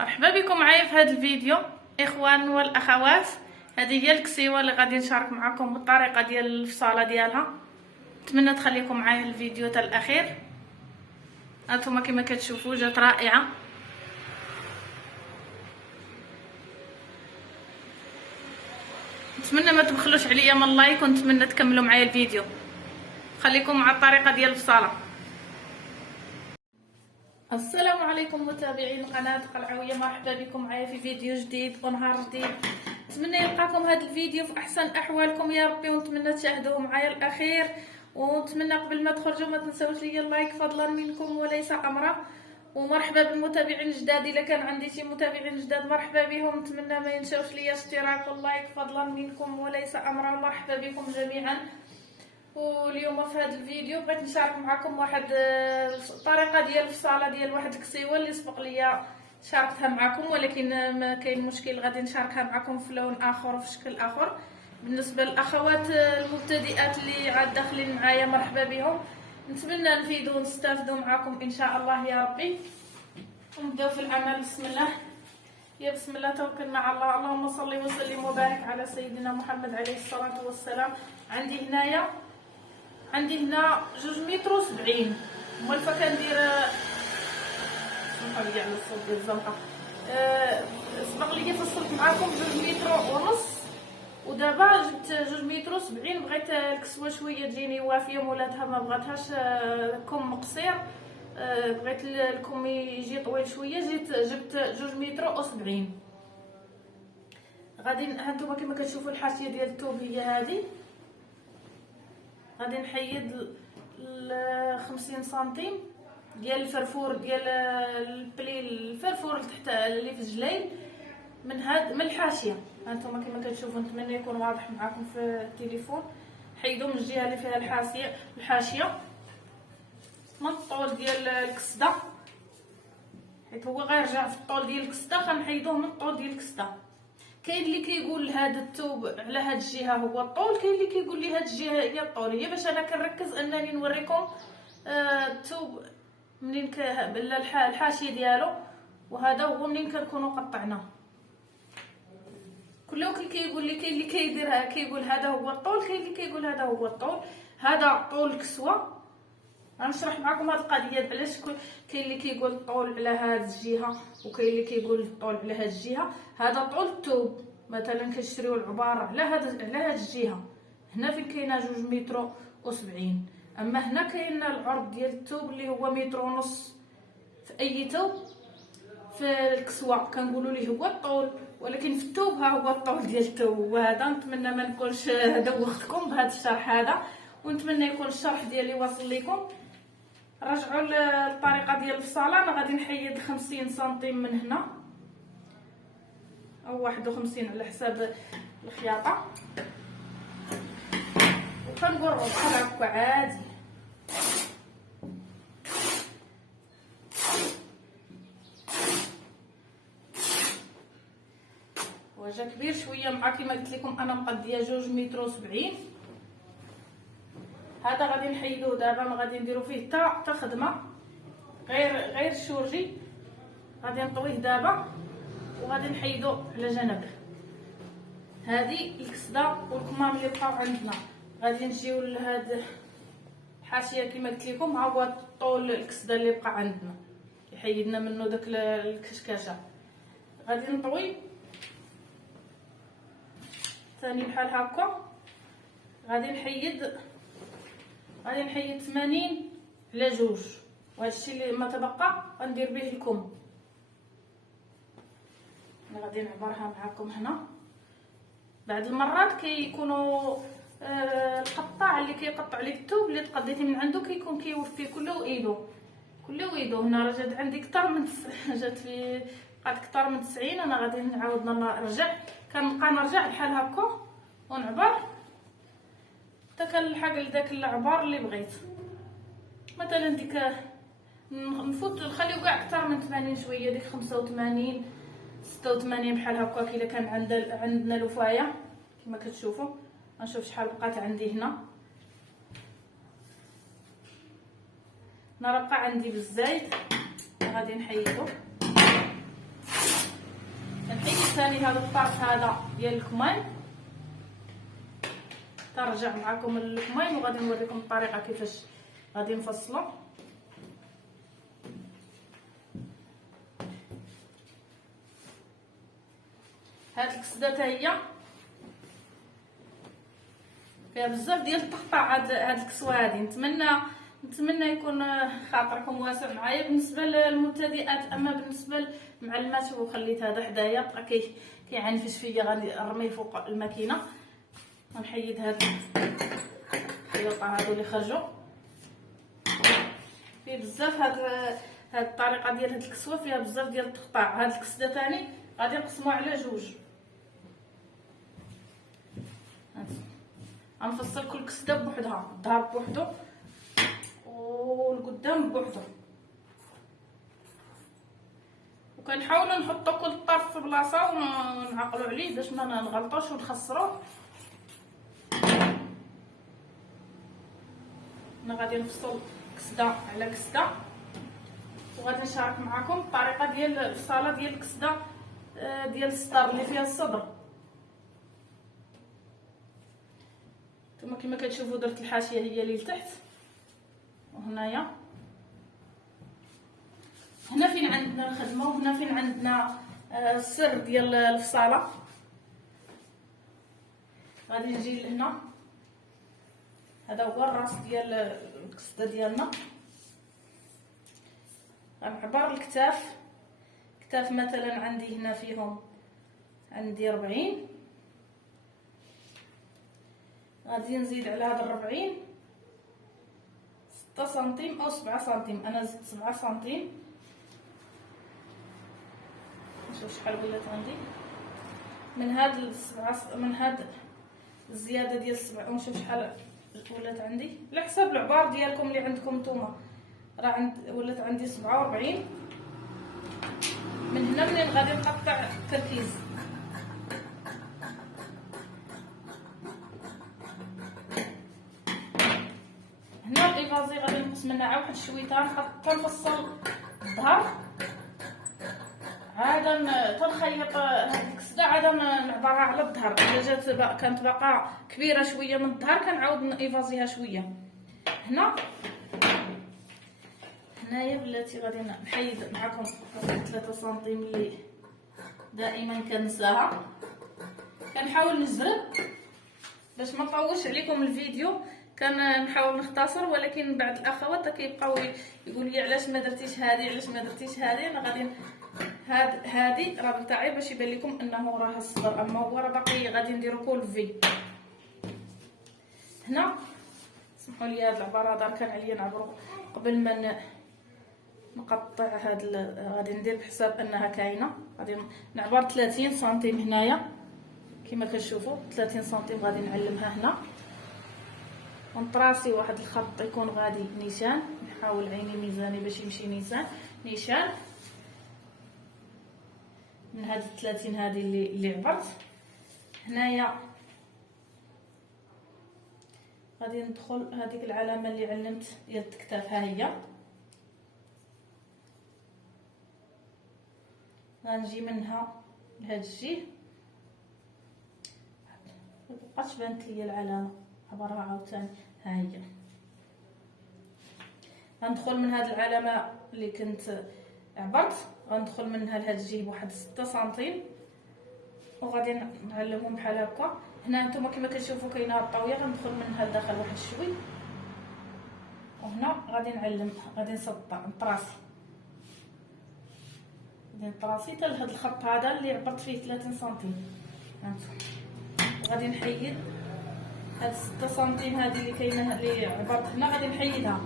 مرحبا بكم معايا في هذا الفيديو اخوان والاخوات. هذه هي الكسيوه اللي غادي نشارك معكم بالطريقه ديال الفصاله ديالها. نتمنى تخليكم معايا الفيديو حتى الاخير. هانتوما كما كتشوفوا جات رائعه. نتمنى ما تبخلوش عليا من لايك، ونتمنى تكملوا معايا الفيديو. خليكم مع الطريقه ديال الفصاله. السلام عليكم متابعين قناه قلعويه، مرحبا بكم معايا في فيديو جديد ونهار جديد. نتمنى يلقاكم هذا الفيديو في احسن احوالكم يا ربي، ونتمنى تشاهدوه معايا الاخير. ونتمنى قبل ما تخرجوا ما تنساوش ليا اللايك فضلا منكم وليس امرا. ومرحبا بالمتابعين الجداد، الا كان عندي شي متابعين جداد مرحبا بهم. نتمنى ما ينساوش ليا اشتراك واللايك فضلا منكم وليس امرا. مرحبا بكم جميعا. واليوم في هذا الفيديو بغيت نشارك معكم واحد الطريقه ديال الفصاله ديال واحد الكسيوه اللي سبق ليا شاركتها معكم، ولكن ما كاين مشكل غادي نشاركها معكم في لون اخر وفي شكل اخر. بالنسبه للاخوات المبتدئات اللي عاد داخلين معايا مرحبا بهم. نتمنى نفيدو ونستافدوا معكم ان شاء الله يا ربي. ونبداو في العمل. بسم الله. يا بسم الله توكلنا على الله. اللهم صل وسلم وبارك على سيدنا محمد عليه الصلاه والسلام. عندي هنا 2 متر و70. مولفه كندير سمحوا لي على الصوت ديال الزنقه. سبق لي فصلت معكم 2 متر ونص، ودابا جبت 2 متر و70. بغيت الكسوه شويه تجيني وافيه، مولاتها ما بغاتهاش كم قصير، بغيت الكم يجي طويل شويه، جبت 2 متر و70. غادي هانتوما كما كتشوفوا الحاشيه ديال الثوب هي هذه. غادي نحيد 50 سنتيم ديال الفرفور ديال البلي، الفرفور تحت اللي في الجليل من الحاشيه. هانتوما كما كتشوفوا، نتمنى يكون واضح معكم في التليفون. حيدوا من الجهه اللي فيها الحاشيه من الطول ديال الكسده، حيت هو غيرجع في الطول ديال الكسده، كنحيدوه من الطول ديال الكسده. كاين اللي كيقول هذا الثوب على هذه الجهه هو الطول، كاين اللي كيقول لي هذه الجهه هي الطول. هي باش انا كنركز انني نوريكم الثوب منين الحاشيه ديالو، وهذا هو منين كنكونوا قطعناه. كل كيقول لي، كاين اللي كيديرها كيقول هذا هو الطول، كاين اللي كيقول هذا هو الطول. هذا طول الكسوه. غنشرح معكم هذه القضيه علاش كاين اللي كيقول الطول على هذه الجهه، وكاين اللي كيقول الطول على هذه الجهه. هذا طول الثوب. مثلا كنشريو العبار على هذه الجهه، هنا فين كاينه 2 متر و70. اما هنا كاين العرض ديال الثوب اللي هو 1.5 متر. في اي ثوب في الكسوه كنقولوا ليه هو الطول، ولكن في الثوب ها هو الطول ديال الثوب. وهذا نتمنى ما نكونش دوختكم بهذا الشرح هذا، ونتمنى يكون الشرح ديالي واصل لكم. رجعوا للطريقه ديال الفصاله. انا غادي نحيد 50 سنتيم من هنا او 51 على حساب الخياطه، وكنقرب بحال هكا عادي. هو جا كبير شويه مع كما قلت لكم انا مقديه 2 متر و70. هذا غادي نحيدوه دابا، ما غادي نديرو فيه حتى خدمه، غير الشورجي. غادي نطويه دابا وغادي نحيدو على جنب. هذه الكسده والكمام اللي بقاو عندنا. غادي نجيو لهاد الحاشيه كما قلت لكم، ها هو طول الكسده اللي بقى عندنا، حيدنا منه داك الكشكاشه. غادي نطوي ثاني بحال هكا. غادي نحيد 80 على 2، وهذا الشيء اللي ما تبقى غندير به الكم. انا غادي نعبرها معكم هنا. بعض المرات كيكونوا القطاع اللي كيقطع لك الثوب اللي تقديتي من عنده كيكون كيوفي كله ويدو. هنا راه جات عندي اكثر من جات في بقات اكثر من 90. انا غادي نعاود نرجع، كنبقى نرجع بحال هكا ونعبر حتى كنلحق لداك العبار اللي بغيت. مثلا ديك نفوت نخليو كاع اكثر من 80 شويه، ديك 85 86 بحال هكا. الا كان عندنا لفايه كما كتشوفوا. غنشوف شحال بقات عندي هنا. انا راه بقى عندي بالزايد، غادي نحيدو. ثاني هذا الطرف هذا ديال الكمين. ترجع معكم الكمين وغادي نوريكم الطريقه كيفاش غادي نفصلو. هاد الكسده حتى هي فيها بزاف ديال التقطاع. هاد الكسوه هادي نتمنى يكون خاطركم واسع معايا بالنسبه للمبتدئات. اما بالنسبه للمعلمات وخليت هذا حدايا بقى كيعنفش فيا، غادي نرميه فوق الماكينه. غنحيد هاد الخيوط هادو اللي خرجوا فيه بزاف. هاد الطريقه ديال هاد الكسوه فيها بزاف ديال التقطاع. هاد الكسده ثاني غادي نقسموها على جوج. غنفصل كل كسده بوحدها، الظهر بوحدو والقدام بوحدو، وكنحاولوا نحطوا كل طرف في بلاصه ونعقلوا عليه باش ما نغلطوش ونخسروه. انا غادي نفصل كسده على كسده، وغادي نشارك معكم الطريقه ديال الفصاله ديال الكسده ديال السطر اللي فيها الصدر. نتوما كما كتشوفوا درت الحاشيه هي اللي لتحت، وهنايا هنا فين عندنا الخدمه، وهنا فين عندنا السر ديال الفصاله. غادي نجي لهنا، هذا هو الراس ديال الكسده ديالنا. غنعبر الكتاف مثلا عندي هنا فيهم عندي 40. غادي نزيد على هاد 40 6 سنتيم او 7 سنتيم. انا زدت 7 سنتيم. نشوف شحال ولات عندي من هاد الزياده ديال 7، ونشوف شحال ولات عندي على حساب العبار ديالكم اللي عندكم نتوما. راه ولات عندي 47. من هنا منين غادي نقطع التركيز. هنا الإيفازي غادي نقص منها عا واحد شويتان حتى نفصل الظهر، عاد تنخيط هاد الكسده، عاد نعبرها على الظهر. الا جات كانت باقا كبيره شويه من الظهر كنعاود نيفازيها شويه. هنايا بلاتي غادي نحيد معكم 3 سنتيم اللي دائما كنساها. كنحاول نجرب باش ما نطولش عليكم الفيديو، كنحاول نختصر، ولكن بعض الاخوات كيبقاو يقول لي علاش ما درتيش هذه، علاش ما درتيش هذه. انا غادي هذه راه تاعي باش يبان لكم انه راه الصدر، اما هو راه باقي غادي نديرو كل في. هنا سمحوا لي هاد العباره دار كان عليا نعبرو قبل ما نقطع هاد غادي ندير بحساب انها كاينه. غادي نعبر 30 سنتيم هنايا كما كتشوفوا، 30 سنتيم غادي نعلمها هنا، ونطراسي واحد الخط يكون غادي نيشان. نحاول عيني ميزاني باش يمشي نيشان من هاد 30 هذه اللي عبرت. هنايا غادي ندخل هذيك العلامه اللي علمت ديال الكتاف، ها هي. غنجي منها لهاد الجهه، مبقاتش بانت ليا العلامه، عبرها عاوتاني، ها هي. غندخل من هاد العلامه اللي كنت عبرت، غندخل منها لهاد الجهه بواحد 6 سنتيم، وغادي نعلمهم بحال هكا. هنا نتوما كما كتشوفوا كاينه هاد الطاويه، غندخل منها لداخل واحد شوي، وهنا غادي نعلم، غادي نسطر نطراسي حتى لهاد الخط هذا اللي عبرت فيه 30 سنتيم. هانتوما غادي نحيد هاد 6 سنتيم هذه اللي كاينه اللي عبرت هنا، غادي نحيدها.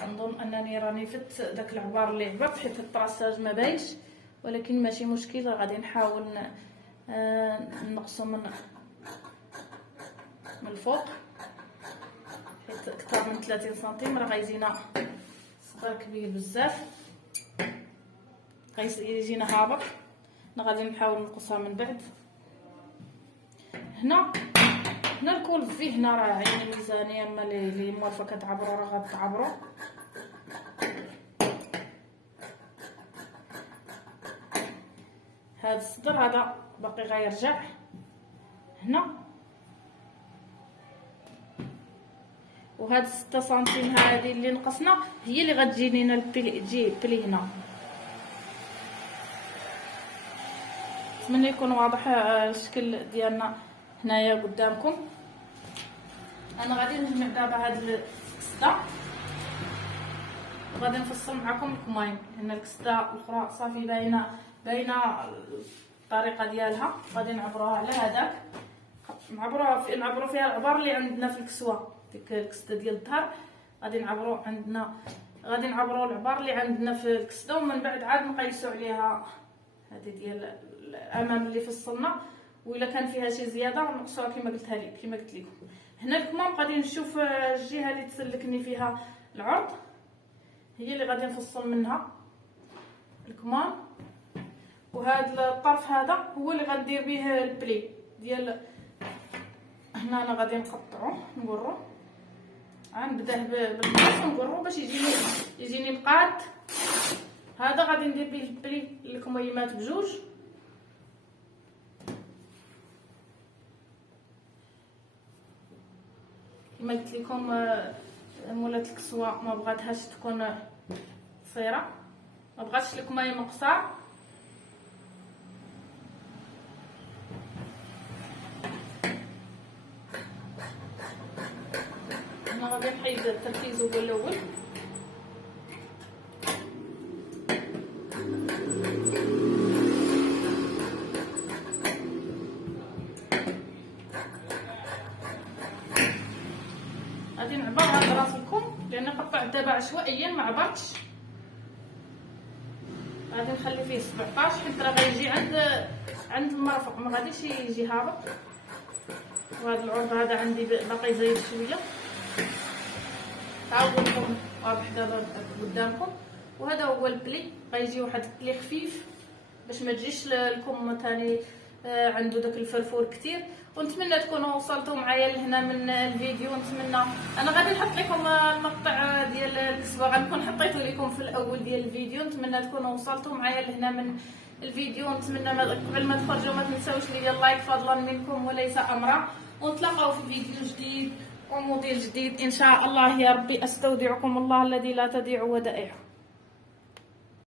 كنظن انني راني فت داك العبار اللي عبرت حيت الطراساج ما باينش، ولكن ماشي مشكل. غادي نحاول نقصو من الفوق حيت اكثر من 30 سنتيم راه غيجينا صدر كبير بزاف، غيجينا هابط. انا غادي نحاول نقصها من بعد. هنا هنا الكل فيه هنا راه عين ميزانيه، اما اللي موالفه كتعبروا راه غتعبروا. هذا الصدر هذا باقي غيرجع هنا، وهاد 6 سنتيم هذه اللي نقصنا هي اللي غتجي لينا البلي، تجي بلي هنا. نتمنى يكون واضح الشكل ديالنا هنايا قدامكم. انا غادي نجمع دابا هاد الكسده وغادي نفصل معكم الكمايم، لان الكسده الاخرى صافي باينه الطريقه ديالها. غادي نعبروها على هذاك، نعبروا فيها العبر اللي عندنا في الكسوه، ديك الكسده ديال الظهر غادي نعبروا عندنا، غادي نعبروا العبر اللي عندنا في الكسده، ومن بعد عاد نقيسوا عليها هذه ديال الامام اللي فصلنا، والا كان فيها شي زياده نقصوها كما قلت لكم. هنا الكمام غادي نشوف الجهه اللي تسلكني فيها العرض هي اللي غادي نفصل منها الكمام، وهذا الطرف هذا هو اللي غندير به البلي ديال هنا. انا غادي نقطعو نقرو، غنبداه بالمقص ونقرو باش يجيني مقاد. هذا غادي ندير به البلي الكميمات بجوج. كما قلت لكم مولات الكسوه ما بغاتهاش تكون قصيره، ما بغاتش الكميم قصار. انا غادي نحيد التركيز هو الاول. غادي نعبر هاد راسكم لان قطعت دابا عشوائيا ما عبرتش. غادي نخلي فيه 17 حيت راه غيجي عند المرفق، ما غاديش يجي هابط. وهذا العرض هذا عندي باقي زايد شويه، تعاودوا لكم واضح دابا قدامكم. وهذا هو البلي، غيجي واحد البلي خفيف باش ما تجيش لكم ثاني عنده داك الفرفور كتير. ونتمنى تكونوا وصلتوا معايا لهنا من الفيديو. نتمنى انا غادي نحط لكم المقطع ديال الكسوه، غنكون حطيته لكم في الاول ديال الفيديو. نتمنى تكونوا وصلتوا معايا لهنا من الفيديو. نتمنى قبل ما تخرجوا ما تنساوش لي اللايك فضلا منكم وليس امرا، ونتلاقاو في فيديو جديد وموديل جديد ان شاء الله. يا ربي استودعكم الله الذي لا تضيع ودائعه.